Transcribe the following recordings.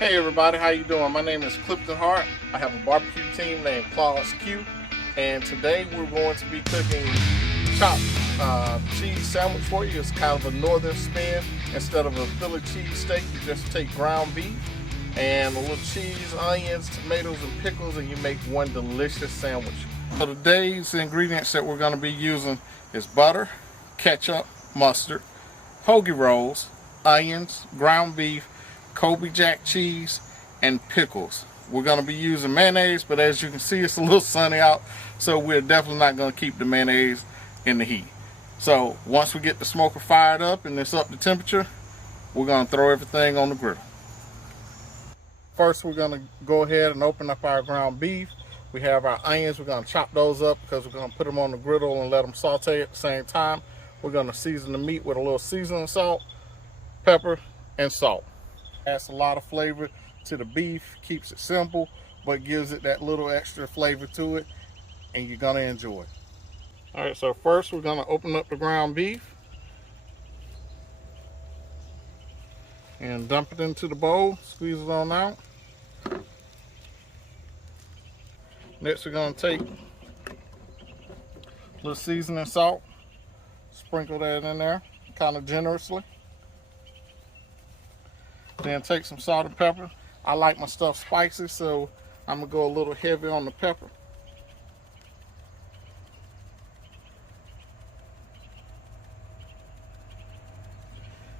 Hey everybody, how you doing? My name is Clifton Hart. I have a barbecue team named Claus Q, and today we're going to be cooking chopped cheese sandwich for you. It's kind of a northern spin. Instead of a Philly cheese steak, you just take ground beef and a little cheese, onions, tomatoes, and pickles, and you make one delicious sandwich. So today's ingredients that we're going to be using is butter, ketchup, mustard, hoagie rolls, onions, ground beef, Kobe Jack cheese, and pickles. We're going to be using mayonnaise, but as you can see, it's a little sunny out, so we're definitely not going to keep the mayonnaise in the heat. So once we get the smoker fired up and it's up to temperature, we're going to throw everything on the griddle. First, we're going to go ahead and open up our ground beef. We have our onions. We're going to chop those up because we're going to put them on the griddle and let them saute at the same time. We're going to season the meat with a little seasoning salt, pepper, and salt. Adds a lot of flavor to the beef, keeps it simple, but gives it that little extra flavor to it, and you're going to enjoy it. All right, so first we're going to open up the ground beef and dump it into the bowl, squeeze it on out. Next we're going to take a little seasoning salt, sprinkle that in there kind of generously. Then take some salt and pepper. I like my stuff spicy, so I'm going to go a little heavy on the pepper.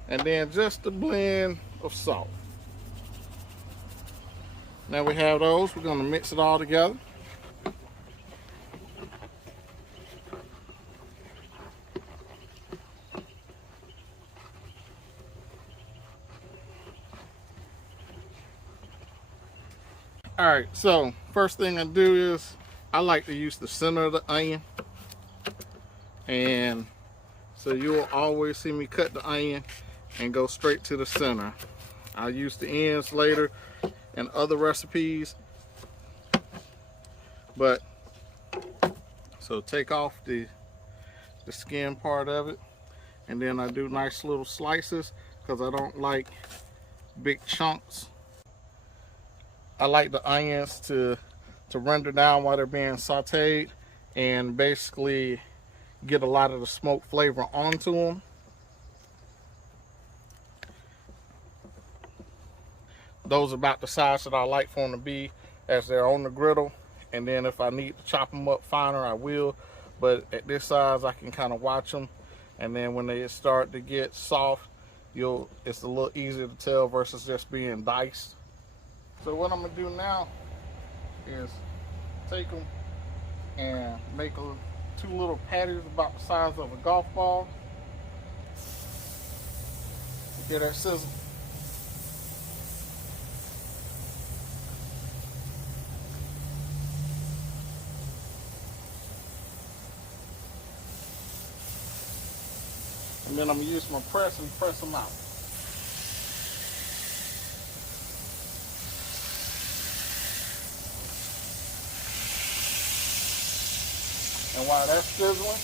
And then just a blend of salt. Now we have those, we're going to mix it all together. Alright, so first thing I do is I like to use the center of the onion. And so you'll always see me cut the onion and go straight to the center. I'll use the ends later in other recipes. But so take off the skin part of it, and then I do nice little slices because I don't like big chunks. I like the onions to render down while they're being sauteed and basically get a lot of the smoke flavor onto them. Those are about the size that I like for them to be as they're on the griddle, and then if I need to chop them up finer I will, but at this size I can kind of watch them, and then when they start to get soft, it's a little easier to tell versus just being diced. So what I'm going to do now is take them and make two little patties about the size of a golf ball. Get that sizzle. And then I'm going to use my press and press them out. And while that's sizzling,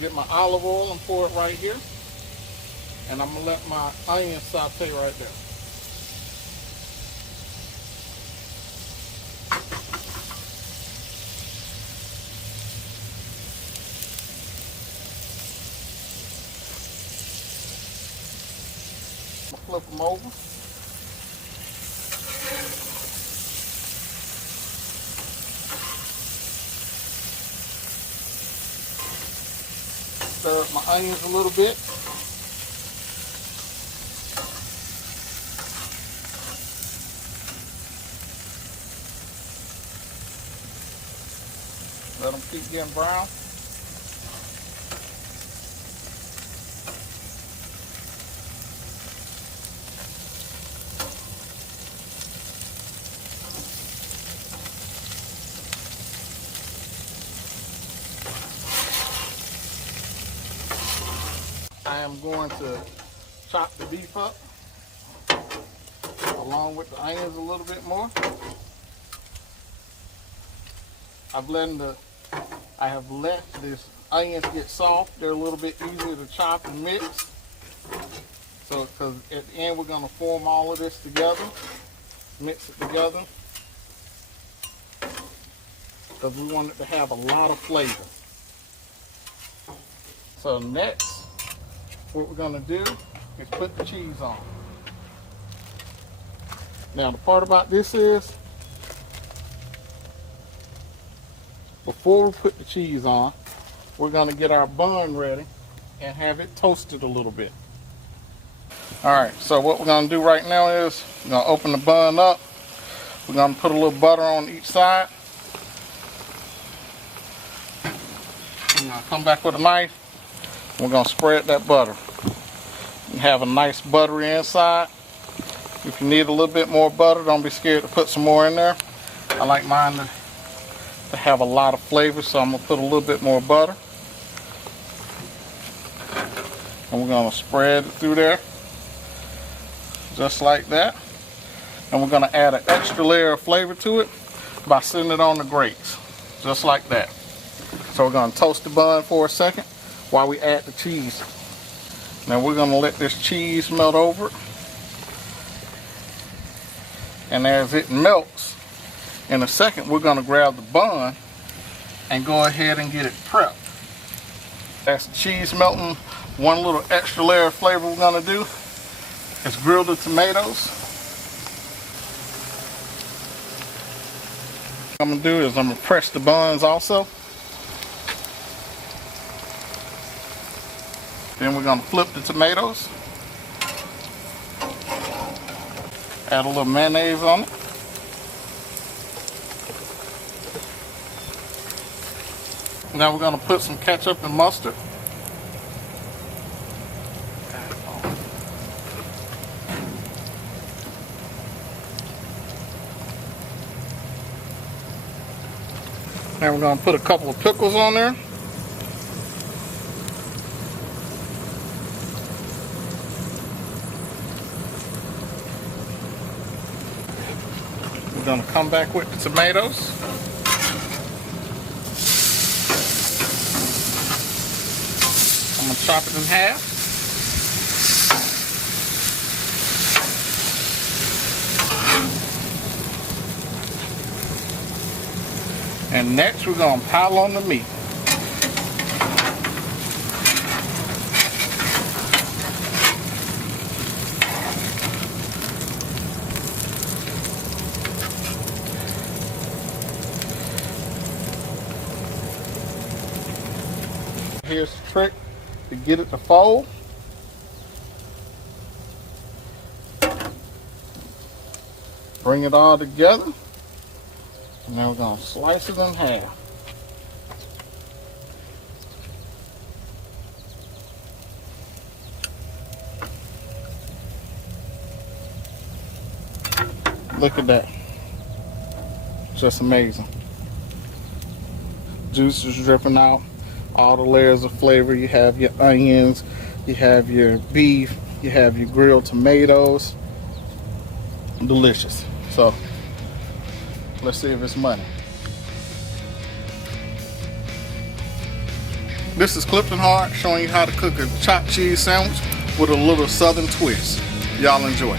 get my olive oil and pour it right here. And I'm going to let my onions saute right there. I'm going to flip them over. Stir up my onions a little bit. Let them keep getting brown. I am going to chop the beef up along with the onions a little bit more. I blend the I have let these onions get soft. They're a little bit easier to chop and mix. So, because at the end we're going to form all of this together, mix it together, because we want it to have a lot of flavor. So next, what we're going to do is put the cheese on. Now the part about this is, before we put the cheese on, we're going to get our bun ready and have it toasted a little bit. Alright, so what we're going to do right now is, we're going to open the bun up. We're going to put a little butter on each side. We're going to come back with a knife. We're going to spread that butter and have a nice buttery inside. If you need a little bit more butter, don't be scared to put some more in there. I like mine to have a lot of flavor, so I'm going to put a little bit more butter. And we're going to spread it through there, just like that. And we're going to add an extra layer of flavor to it by sitting it on the grates, just like that. So we're going to toast the bun for a second while we add the cheese. Now we're going to let this cheese melt over it. And as it melts, in a second we're going to grab the bun and go ahead and get it prepped. As the cheese melting, one little extra layer of flavor we're going to do is grill the tomatoes. What I'm going to do is I'm going to press the buns also. Then we're going to flip the tomatoes. Add a little mayonnaise on it. Now we're going to put some ketchup and mustard. Now we're going to put a couple of pickles on there. We're going to come back with the tomatoes. I'm going to chop it in half. And next we're going to pile on the meat. Here's the trick to get it to fold. Bring it all together. And now we're going to slice it in half. Look at that. Just amazing. Juice is dripping out. All the layers of flavor. You have your onions, you have your beef, you have your grilled tomatoes. Delicious. So let's see if it's money. This is Clifton Hart showing you how to cook a chopped cheese sandwich with a little southern twist. Y'all enjoy.